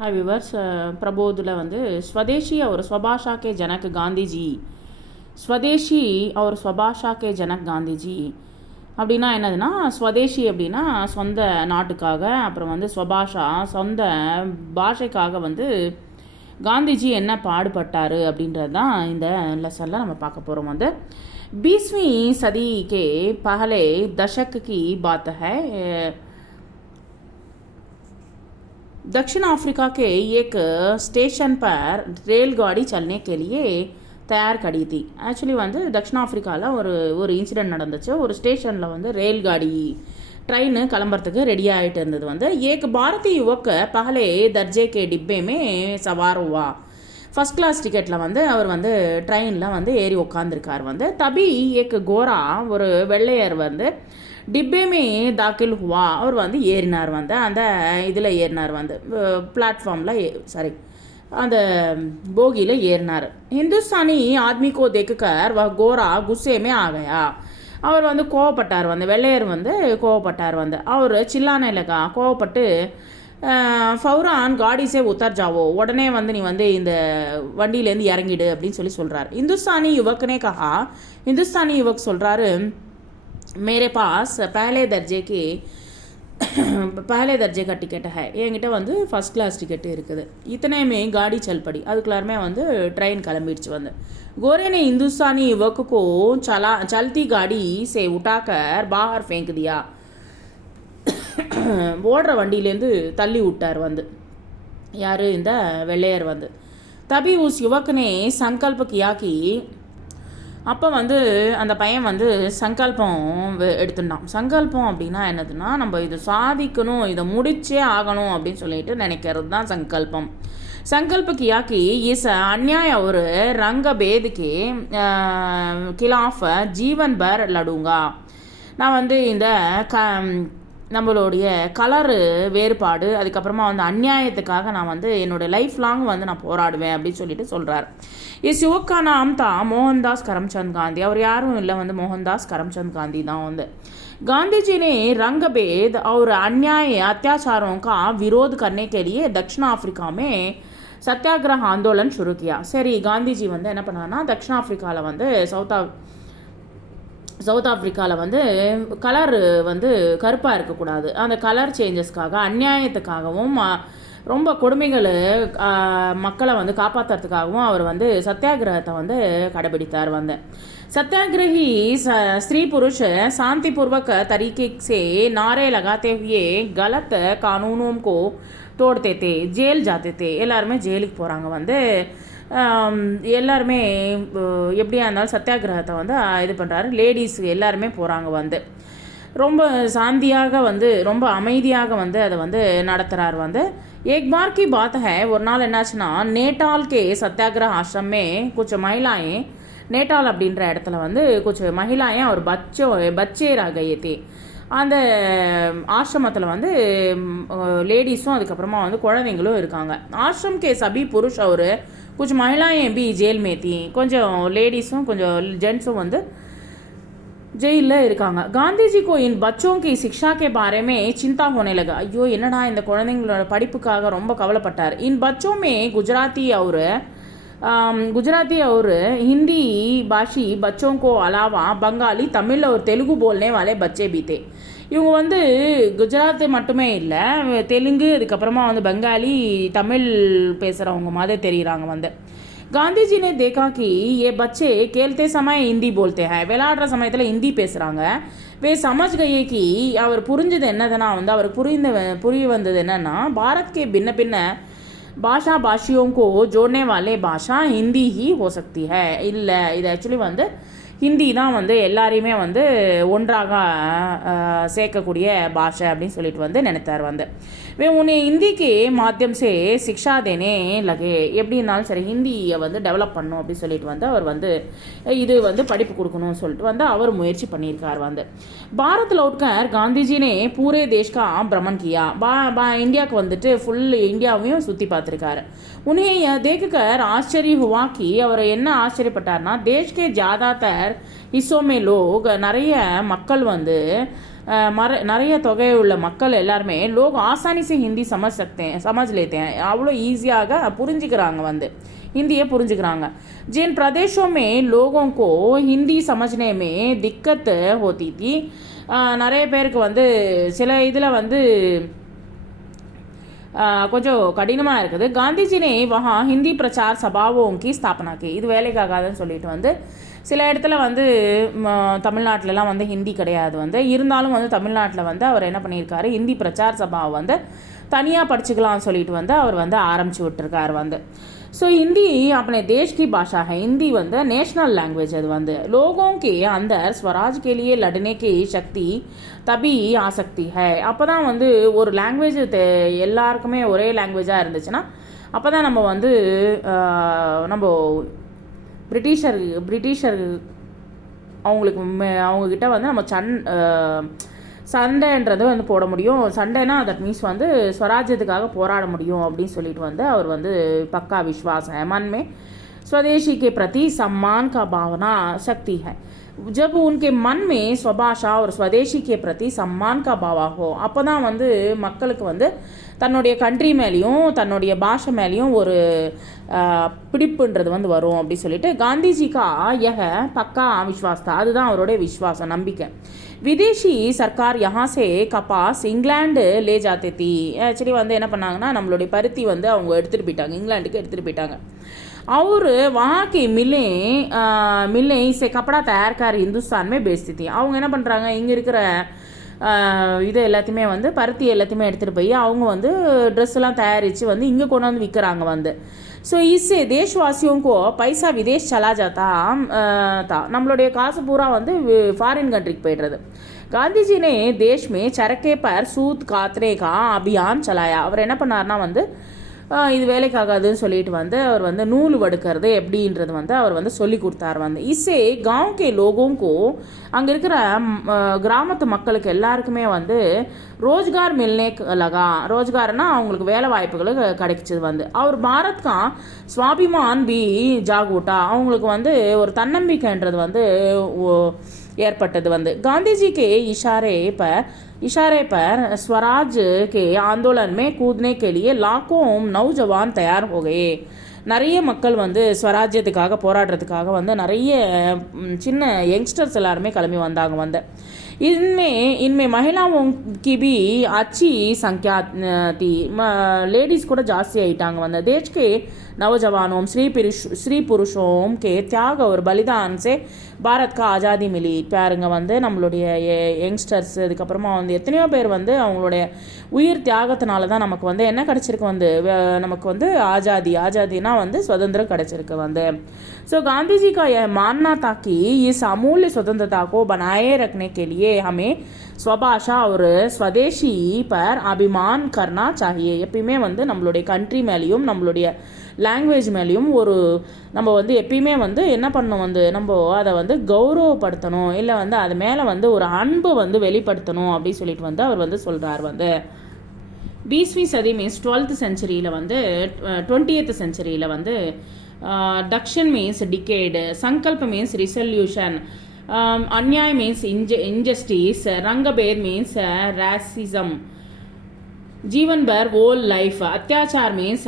हाय viewers प्रबोधला வந்து स्वदेशी और स्वभाषा के जनक गांधी जी स्वदेशी और स्वभाषा के जनक गांधी जी அப்படின்னா என்னதுன்னா ஸ்வதேசி அப்படின்னா சொந்த நாட்டுக்காக அப்புறம் வந்து ஸ்வபாஷா சொந்த பாஷைக்காக வந்து காந்திஜி என்ன பாடுபட்டார் அப்படின்றது தான் இந்த லெசனில் நம்ம பார்க்க போகிறோம் வந்து 20वीं सदी के पहले दशक की बात है दक्षिण अफ्रीका के एक स्टेशन पर रेलगाड़ी चलने के लिए तैयार करी थी ஆக்சுவலி வந்து தக்ஷிண ஆஃப்ரிக்காவில் ஒரு இன்சிடெண்ட் நடந்துச்சு. ஒரு ஸ்டேஷனில் வந்து रेलगाड़ी ट्रेन கிளம்புறதுக்கு ரெடி ஆகிட்டு இருந்தது வந்து एक भारतीय युवक पहले दर्जे के डिब्बे में सवार हुआ. ஃபஸ்ட் கிளாஸ் டிக்கெட்டில் வந்து அவர் வந்து ட்ரெயினில் வந்து ஏறி உட்காந்துருக்கார் வந்து தபி ஏக் கோரா ஒரு வெள்ளையர் வந்து டிப்பேமே தாக்கில் ஹுவா அவர் வந்து ஏறினார் வந்து அந்த இதில் ஏறினார் வந்து பிளாட்ஃபார்மில் சாரி அந்த போகியில் ஏறினார். ஹிந்துஸ்தானி ஆத்மிக்கோ தேக்குக்கர் கோரா குஸ்ஸேமே ஆகையா அவர் வந்து கோவப்பட்டார் வந்து வெள்ளையர் வந்து கோவப்பட்டார் வந்து அவர் சில்லானையிலக்கா கோவப்பட்டு ஃபௌரான் காடிஸே உத்தர் ஜாவோ உடனே வந்து நீ வந்து இந்த வண்டியிலேருந்து இறங்கிடு அப்படின்னு சொல்கிறார். இந்துஸ்தானி யுவக்னே கஹா இந்துஸ்தானி யுவக் சொல்கிறாரு मेरे पास पहले दर्जे का टिकट है என்கிட்ட வந்து ஃபஸ்ட் கிளாஸ் டிக்கெட்டு இருக்குது. இத்தனையுமே காடி சல்படி அதுக்குள்ளாருமே வந்து ட்ரெயின் கிளம்பிடுச்சு வந்து गोरे ने हिंदुस्तानी युवक को चलती गाड़ी से उठाकर बाहर फेंक दिया. ஓடுற வண்டியிலேருந்து தள்ளி விட்டார் வந்து யார் இந்த வெள்ளையர் வந்து தபி உஸ் யுவக்னே சங்கல்ப கியா கி அப்போ வந்து அந்த பையன் வந்து சங்கல்பம் எடுத்துட்டான். சங்கல்பம் அப்படின்னா என்னதுன்னா நம்ம இது சாதிக்கணும் இதை முடிச்சே ஆகணும் அப்படின்னு சொல்லிட்டு நினைக்கிறது தான் சங்கல்பம். संकल्प किया कि इस अन्याय और रंग भेद के खिलाफ जीवन भर लड़ूंगा. நான் வந்து இந்த நம்மளுடைய கலரு வேறுபாடு அதுக்கப்புறமா வந்து அநியாயத்துக்காக நான் வந்து என்னோடய லைஃப் லாங் வந்து நான் போராடுவேன் அப்படின்னு சொல்லிட்டு சொல்கிறார். இஸ் யுவக்கா நாம் தான் மோகன்தாஸ் கரம்சந்த் காந்தி. அவர் யாரும் இல்லை வந்து மோகன்தாஸ் கரம்சந்த் காந்தி தான் வந்து गांधी जी ने रंग भेद और अन्याय अत्याचारों का विरोध करने के लिए दक्षिण अफ्रीका में सत्याग्रह आंदोलन शुरू किया. சரி காந்தி ஜி வந்து என்ன பண்ணாருன்னா தக்ஷிண ஆஃப்ரிக்காவில் வந்து சவுத் ஆஃப்ரிக்காவில் வந்து கலர் வந்து கருப்பாக இருக்கக்கூடாது அந்த கலர் சேஞ்சஸ்க்காக அநியாயத்துக்காகவும் ரொம்ப கொடுமைகள் மக்களை வந்து காப்பாற்றுறதுக்காகவும் அவர் வந்து சத்தியாகிரகத்தை வந்து கடைபிடித்தார் வந்து सत्याग्रही स्त्री पुरुष शांतिपूर्वक तरीके से नारे लगाते हुए गलत कानूनों को तोड़ते थे जेल जाते थे. எல்லாருமே ஜெயிலுக்கு போகிறாங்க வந்து எல்லாருமே எப்படியா இருந்தாலும் சத்தியாகிரகத்தை வந்து இது பண்ணுறாரு. லேடிஸ் எல்லாருமே போகிறாங்க வந்து ரொம்ப சாந்தியாக வந்து ரொம்ப அமைதியாக வந்து அதை வந்து நடத்துகிறார் வந்து एक बार की बात है. ஒரு நாள் என்னாச்சுன்னா நேட்டால் கே சத்தியாகிரக ஆசிரமே குछ महिलाएं நேட்டால் அப்படின்ற இடத்துல வந்து கொஞ்சம் மகிழாயன் அவர் பச்சே ரகையத்தே அந்த ஆசிரமத்தில் வந்து லேடிஸும் அதுக்கப்புறமா வந்து குழந்தைங்களும் இருக்காங்க. ஆசிரம் கே சபி புருஷ் அவர் கொஞ்சம் மகிழாயன் பி ஜெயில் மேத்தி கொஞ்சம் லேடிஸும் கொஞ்சம் ஜென்ஸும் வந்து ஜெயிலில் இருக்காங்க. காந்திஜி கோ இன் பச்சோं की शिक्षा के बारे में चिंता होने लगा. ஐயோ என்னடா இந்த குழந்தைங்களோட படிப்புக்காக ரொம்ப கவலைப்பட்டார். इन बच्चों में गुजराती और हिंदी भाषी बच्चों को अलावा बंगाली तमिल और तेलुगु बोलने वाले बच्चे भी थे. இவங்க வந்து குஜராத்தி மட்டுமே இல்லை தெலுங்கு அதுக்கப்புறமா வந்து பெங்காலி தமிழ் பேசுகிறவங்க மாதிரி தெரியுறாங்க வந்து गांधी जी ने देखा कि ये बच्चे खेलते समय हिंदी बोलते हैं விளையாடுற சமயத்தில் ஹிந்தி பேசுகிறாங்க. வே समझ गए कि அவர் புரிஞ்சது என்னதுன்னா வந்து அவருக்கு புரிய வந்தது என்னன்னா பாரத் के भिन्न भिन्न भाषा भाषियों को जोड़ने वाले भाषा हिंदी ही हो सकती है. இல்லை இது ஆக்சுவலி வந்து ஹிந்தி தான் வந்து எல்லாரையுமே வந்து ஒன்றாக சேர்க்கக்கூடிய பாஷை அப்படின்னு சொல்லிட்டு வந்து நினைத்தார் வந்து வே உன்னை ஹிந்திக்கு மாத்தியம் சே சிக்ஷா தேனே லகே எப்படி இருந்தாலும் சரி ஹிந்தியை வந்து டெவலப் பண்ணணும் அப்படின்னு சொல்லிட்டு வந்து அவர் வந்து இது வந்து படிப்பு கொடுக்கணும்னு சொல்லிட்டு வந்து அவர் முயற்சி பண்ணியிருக்கார் வந்து பாரத் லௌட்கர் காந்திஜினே பூரே தேஷ்கா பிரமன் கியா இந்தியாவுக்கு வந்துட்டு ஃபுல் இந்தியாவையும் சுற்றி பார்த்துருக்காரு. உன்னை தேக்குக்கர் ஆச்சரிய ஹுவாக்கி அவர் என்ன ஆச்சரியப்பட்டார்னா தேஷ்கே ஜாதாத்தர் இசோமே லோக் நிறைய மக்கள் வந்து நிறைய தொகை உள்ள மக்கள் எல்லாருமே लोग आसानी से हिंदी समझ लेते हैं அவ்வளோ ஈஸியாக புரிஞ்சுக்கிறாங்க வந்து हिंदी புரிஞ்சுக்கிறாங்க जिन प्रदेशों में लोगों को हिंदी समझने में दिक्कत होती थी நிறைய பேருக்கு வந்து சில இதில் வந்து கொஞ்சம் கடினமாக இருக்குது காந்திஜினே வஹா ஹிந்தி பிரச்சார் சபாவோं की स्थापना की இது வேலைக்காகாதுன்னு சொல்லிட்டு வந்து சில இடத்துல வந்து தமிழ்நாட்டிலலாம் வந்து ஹிந்தி கிடையாது வந்து இருந்தாலும் வந்து தமிழ்நாட்டில் வந்து அவர் என்ன பண்ணியிருக்காரு ஹிந்தி பிரச்சார் சபாவை வந்து தனியாக படிச்சுக்கலாம்னு சொல்லிட்டு வந்து அவர் வந்து ஆரம்பிச்சு விட்டுருக்காரு வந்து सो हिंदी अपने देश की भाषा है हिंदी வந்து नेशनल लैंग्वेज அது வந்து लोगों के अंदर स्वराज के लिए लड़ने की शक्ति तभी आ सकती है அப்போ தான் வந்து ஒரு லாங்குவேஜ் எல்லாருக்குமே ஒரே லாங்குவேஜாக இருந்துச்சுன்னா அப்போ தான் நம்ம வந்து நம்ம பிரிட்டிஷர் அவங்கக்கிட்ட வந்து நம்ம சண்டைன்றது வந்து போட முடியும் சண்டைனா தட் மீன்ஸ் வந்து ஸ்வராஜ்யத்துக்காக போராட முடியும் அப்படின்னு சொல்லிட்டு வந்து அவர் வந்து பக்கா विश्वास है मन में स्वदेशी के प्रति सम्मान का भावना शक्ति है जब उनके मन में स्वभाषा और स्वदेशी के प्रति सम्मान का भाव हो அப்போ தான் வந்து மக்களுக்கு வந்து தன்னுடைய கண்ட்ரி மேலேயும் தன்னுடைய பாஷை மேலேயும் ஒரு பிடிப்புன்றது வந்து வரும் அப்படின்னு சொல்லிட்டு காந்திஜிக்கா யக பக்கா विश्वास था அதுதான் அவருடைய விஸ்வாசம் நம்பிக்கை विदेशी सरकार यहाँ से कपास इंग्लैंड ले जाते थी ஆக்சுவலி வந்து என்ன பண்ணாங்கன்னா நம்மளுடைய பருத்தி வந்து அவங்க எடுத்துகிட்டு போயிட்டாங்க இங்கிலாந்துக்கு எடுத்துகிட்டு போயிட்டாங்க और वहाँ की मिलें इसे कपड़ा तैयार कर हिंदुस्तान में बेचती थी அவங்க என்ன பண்ணுறாங்க இங்கே இருக்கிற இது எல்லாத்தையுமே வந்து பருத்தி எல்லாத்தையுமே எடுத்துகிட்டு போய் அவங்க வந்து ட்ரெஸ்லாம் தயாரித்து வந்து இங்கே கொண்டு வந்து விற்கிறாங்க வந்து ஸோ इससे देशवासियों को पैसा विदेश चला जाता था நம்மளுடைய காசு பூரா வந்து ஃபாரின் கண்ட்ரிக்கு போய்டுறது गांधी जी ने देश में चरखे पर सूत कातने का अभियान चलाया அவர் என்ன பண்ணார்னா வந்து இது வேலைக்காகாதுன்னு சொல்லிட்டு வந்து அவர் வந்து நூல் வடுக்கிறது எப்படின்றது வந்து அவர் வந்து சொல்லி கொடுத்தார் வந்து இசே गांव के लोगों को அங்கே இருக்கிற கிராமத்து மக்களுக்கு எல்லாருக்குமே வந்து ரோஜ்கார் மில்னே லகா ரோஜ்கார்னா அவங்களுக்கு வேலை வாய்ப்புகள் கிடைச்சிது வந்து அவர் பாரத் கா ஸ்வாபிமான் பி ஜாகூட்டா அவங்களுக்கு வந்து ஒரு தன்னம்பிக்கைன்றது வந்து ஏற்பட்டது வந்து गांधी जी के इशारे पर स्वराज के आंदोलन में कूदने के लिए लाखों नौजवान तैयार हो गए நிறைய மக்கள் வந்து ஸ்வராஜ்யத்துக்காக போராடுறதுக்காக வந்து நிறைய சின்ன யங்ஸ்டர்ஸ் எல்லாருமே கிளம்பி வந்தாங்க வந்து इनमें महिलाओं की भी अच्छी संख्या थी लेडीज़ கூட ஜாஸ்தி ஆயிட்டாங்க வந்து देश के नौजवानों स्त्री पुरुषों के त्याग और बलिदान से பாரத் கா ஆசாதி மிலி பாருங்க வந்து நம்மளுடைய யங்ஸ்டர்ஸ் அதுக்கப்புறமா வந்து எத்தனையோ பேர் வந்து அவங்களுடைய உயிர் தியாகத்தினால தான் நமக்கு வந்து என்ன கிடச்சிருக்கு வந்து நமக்கு வந்து ஆஜாதினா வந்து சுதந்திரம் கிடச்சிருக்கு வந்து ஸோ காந்திஜி का यह मानना था कि इस अमूल्य स्वतंत्रता को बनाए रखने के लिए हमें स्वभाषा और स्वदेशी पर अभिमान करना चाहिए எப்பயுமே வந்து நம்மளுடைய கண்ட்ரி மேலேயும் நம்மளுடைய லாங்குவேஜ் மேலேயும் ஒரு நம்ம வந்து எப்பயுமே வந்து என்ன பண்ணணும் வந்து நம்ம அதை வந்து கௌரவப்படுத்தணும் இல்லை வந்து அது மேலே வந்து ஒரு அன்பு வந்து வெளிப்படுத்தணும் அப்படின்னு சொல்லிட்டு வந்து அவர் வந்து சொல்கிறார் வந்து 20वीं सदी மீன்ஸ் 12th செஞ்சுரியில் வந்து 20th செஞ்சுரியில் வந்து दक्षिण मीन्स डिकेड संकल्प मीन्स रिसोल्यूशन अन्याय मीन्स इंजस्टिस रंगभेद मीन्स रैसिज्म जीवन भर वोल लाइफ अत्याचार means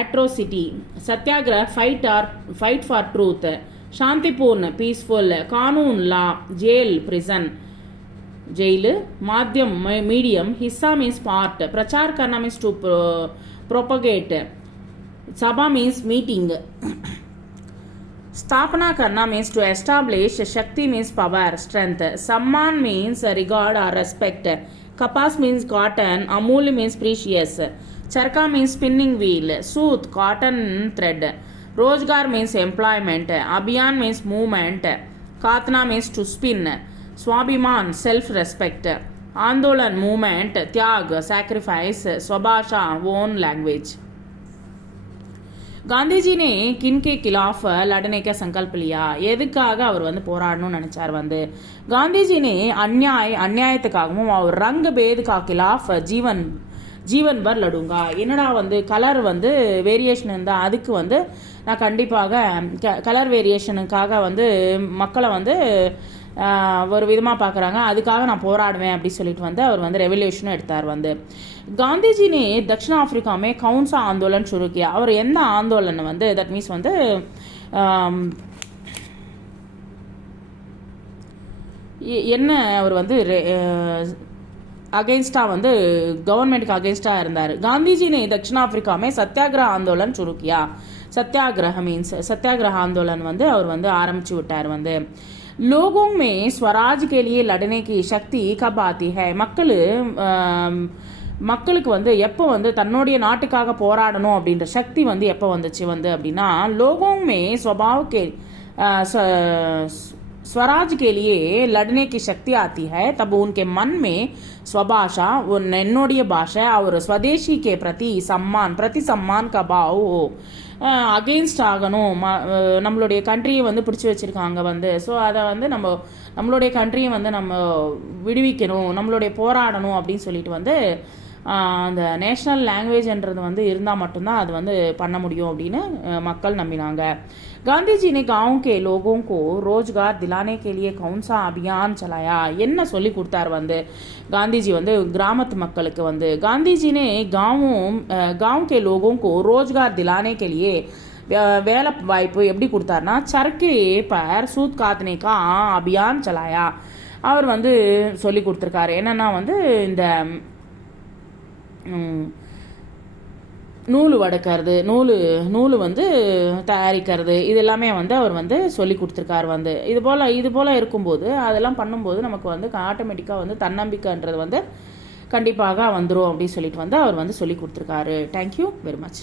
atrocity Satyagraha fight for truth शांतिपूर्ण पीसफुल कानून लॉ जेल प्रिजन जेल माध्यम मीडियम हिस्सा मीन्स पार्ट प्रचार करना मीन्स टू प्रोपगेट सभा मीन्स मीटिंग स्थापना करना मीन्स टू एस्टैब्लिश शक्ति मीन्स पावर स्ट्रेंथ सम्मान मीन्स रिगार्ड और रेस्पेक्ट कपास मीन्स कॉटन अमूल्य मीन्स प्रीशियस चरखा मीन्स स्पिनिंग व्हील सूत कॉटन थ्रेड रोजगार मीन्स एम्प्लॉयमेंट अभियान मीन्स मूवमेंट कातना मीन्स टू स्पिन स्वाभिमान सेल्फ रेस्पेक्ट आंदोलन मूवमेंट त्याग सैक्रिफाइस स्वभाषा ओन लैंग्वेज गांधी ने किन के खिलाफ लड़ने का संकल्प लिया எதுக்காக அவர் வந்து போராடணும்னு நினைச்சார் வந்து गांधी ने அநியாயத்துக்காகவும் அவர் ரங் பேத் கா खिलाफ ஜீவன் பர் லடுங்கா என்னடா வந்து கலர் வந்து வேரியேஷன் இருந்தால் அதுக்கு வந்து நான் கண்டிப்பாக கலர் வேரியேஷனுக்காக வந்து மக்களை வந்து ஒரு விதமாக பார்க்குறாங்க. அதுக்காக நான் போராடுவேன் அப்படி சொல்லிட்டு வந்து அவர் வந்து ரெவல்யூஷனும் எடுத்தார் வந்து. காந்திஜி ने दक्षिण अफ्रीका में कौन सा आंदोलन शुरू किया? அவர் எந்த ஆந்தோலன் வந்து தட் மீன்ஸ் வந்து என்ன அவர் வந்து अगेंस्टाக வந்து கவர்மெண்ட்டுக்கு अगेंस्टाக இருந்தார். காந்திஜி ने दक्षिण अफ्रीका में सत्याग्रह आंदोलन शुरू किया. सत्याग्रह मीन्स सत्याग्रह आंदोलन வந்து அவர் வந்து ஆரம்பிச்சு விட்டார் வந்து. लोगों में स्वराज के लिए लड़ने की शक्ति कब आती है? மக்களுக்கு வந்து எப்போ வந்து தன்னுடைய நாட்டுக்காக போராடணும் அப்படின்ற சக்தி வந்து எப்போ வந்துச்சு வந்து அப்படின்னா, लोगों में स्वभाव के स्वराज के लिए लड़ने की शक्ति आती है तब उनके मन में स्वभाषा என்னுடைய பாஷை और स्वदेशी के प्रति सम्मान का भाव हो. அகெயின்ஸ்ட் ஆகணும், நம்மளுடைய கண்ட்ரியை வந்து பிடிச்சி வச்சுருக்காங்க வந்து. ஸோ அதை வந்து நம்மளுடைய கண்ட்ரியை வந்து நம்ம விடுவிக்கணும், நம்மளுடைய போராடணும் அப்படின்னு சொல்லிட்டு வந்து அந்த நேஷ்னல் லாங்குவேஜ்ன்றது வந்து இருந்தால் மட்டும்தான் அது வந்து பண்ண முடியும் அப்படின்னு மக்கள் நம்பினாங்க. गांधी जी ने गांव के लोगों को रोजगार दिलाने के लिए कौन सा अभियान चलाया? என்ன சொல்லி கொடுத்தார் வந்து காந்திஜி வந்து கிராமத்து மக்களுக்கு வந்து. गांधी जी ने गांव के लोगों को रोजगार दिलाने के लिए வேலை வாய்ப்பு எப்படி கொடுத்தாருனா, चरखे पर सूत काटने का अभियान चलाया. அவர் வந்து சொல்லி கொடுத்துருக்காரு. என்னன்னா வந்து இந்த நூல் வடக்கிறது, நூல் வந்து தயாரிக்கிறது, இது எல்லாமே வந்து அவர் வந்து சொல்லி கொடுத்துருக்காரு வந்து. இது போல் இருக்கும்போது அதெல்லாம் பண்ணும்போது நமக்கு வந்து ஆட்டோமேட்டிக்காக வந்து தன்னம்பிக்கைன்றது வந்து கண்டிப்பாக வந்துடும் அப்படின்னு சொல்லிட்டு வந்து அவர் வந்து சொல்லி கொடுத்துருக்காரு. Thank you very much.